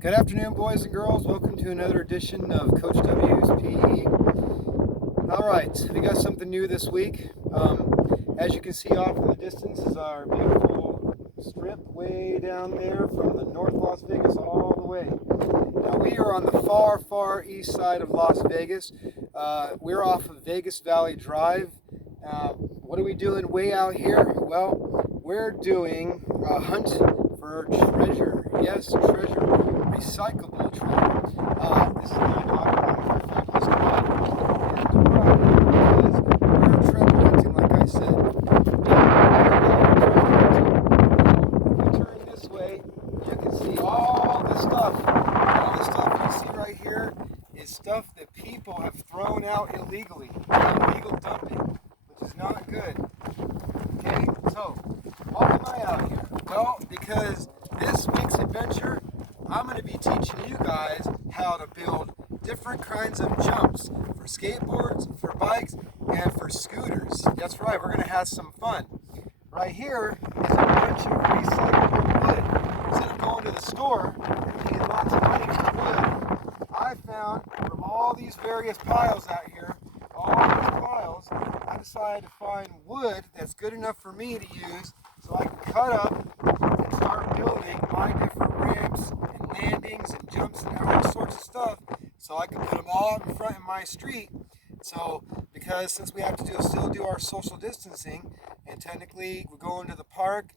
Good afternoon, boys and girls. Welcome to another edition of Coach W's PE. All right, we got something new this week. As you can see off in the distance is our beautiful strip way down there from the North Las Vegas all the way. Now we are on the far, far east side of Las Vegas. We're off of Vegas Valley Drive. What are we doing way out here? Well, we're doing a hunt for treasure. Yes, treasure. Recyclable treasure. This is my daughter. I'm her fabulous dad. And because we're treasure hunting, like I said. If you turn this way, you can see all the stuff. All the stuff you see right here is stuff that people have thrown out illegally. Illegal dumping, which is not good. Okay, so why am I out here? Well, because this week's adventure, I'm going to be teaching you guys how to build different kinds of jumps for skateboards, for bikes, and for scooters. That's right, we're going to have some fun. Right here is a bunch of recyclable wood. Instead of going to the store and paying lots of money for wood, I found from all these various piles out here, I decided to find wood that's good enough for me to use so I can cut up and start building my different ramps and landings and jumps and all sorts of stuff so I can put them all out in front of my street. So, because since we have to still do our social distancing, and technically we're going to the park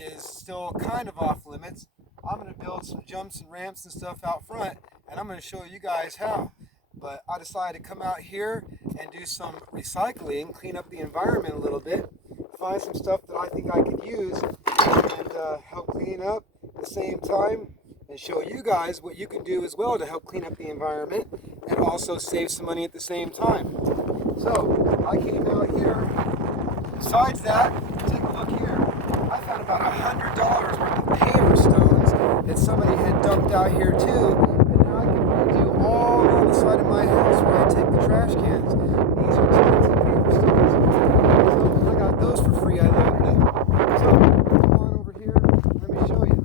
is still kind of off limits, I'm going to build some jumps and ramps and stuff out front, and I'm going to show you guys how. But I decided to come out here and do some recycling, clean up the environment a little bit, find some stuff that I think I could use and help clean up at the same time, and show you guys what you can do as well to help clean up the environment and also save some money at the same time. So I came out here. Besides that, take a look here. I found about $100 worth of paver stones that somebody had dumped out here too, and now I can redo all on the side of my house where I take the trash cans. These are expensive paver stones. So I got those for free. I loaded up. So come on over here. Let me show you.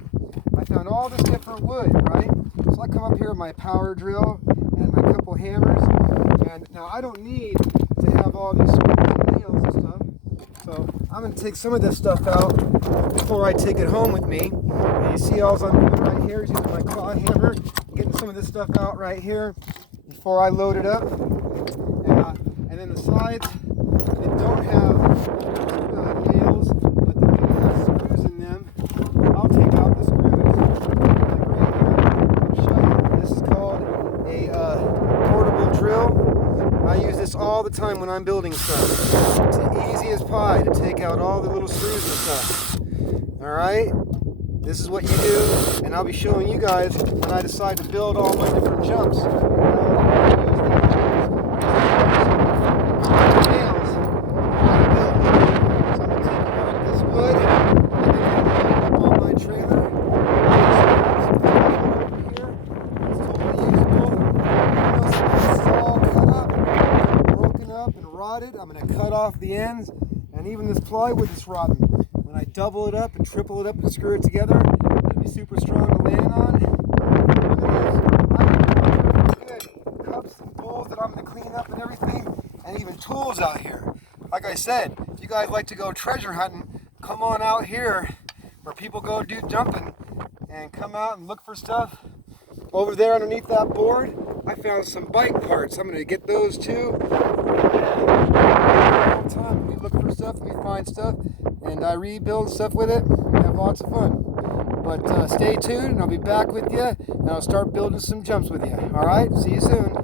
I found all this different wood, right? So I come up here with my power drill and my couple hammers, and now I don't need to have all these screws and nails and stuff. So I'm going to take some of this stuff out before I take it home with me. And you see all I'm doing right here is using my claw hammer, getting some of this stuff out right here before I load it up. And then the sides that don't have nails, but that do have screws in them, I'll take out the screws. Like right here, I'll show you. This is called a portable drill. I use this all the time when I'm building stuff. It's the easiest pie to take out all the little screws and stuff. Alright? This is what you do, and I'll be showing you guys when I decide to build all my different jumps. I'm going to cut off the ends, and even this plywood is rotten. When I double it up and triple it up and screw it together, it'll be super strong to land on. Look at this. I have good cups and bowls that I'm going to clean up and everything, and even tools out here. Like I said, if you guys like to go treasure hunting, come on out here where people go do jumping, and come out and look for stuff. Over there underneath that board, I found some bike parts. I'm going to get those too. All the time we look for stuff, we find stuff, and I rebuild stuff with it. We have lots of fun. But stay tuned, and I'll be back with you, and I'll start building some jumps with you. All right, see you soon.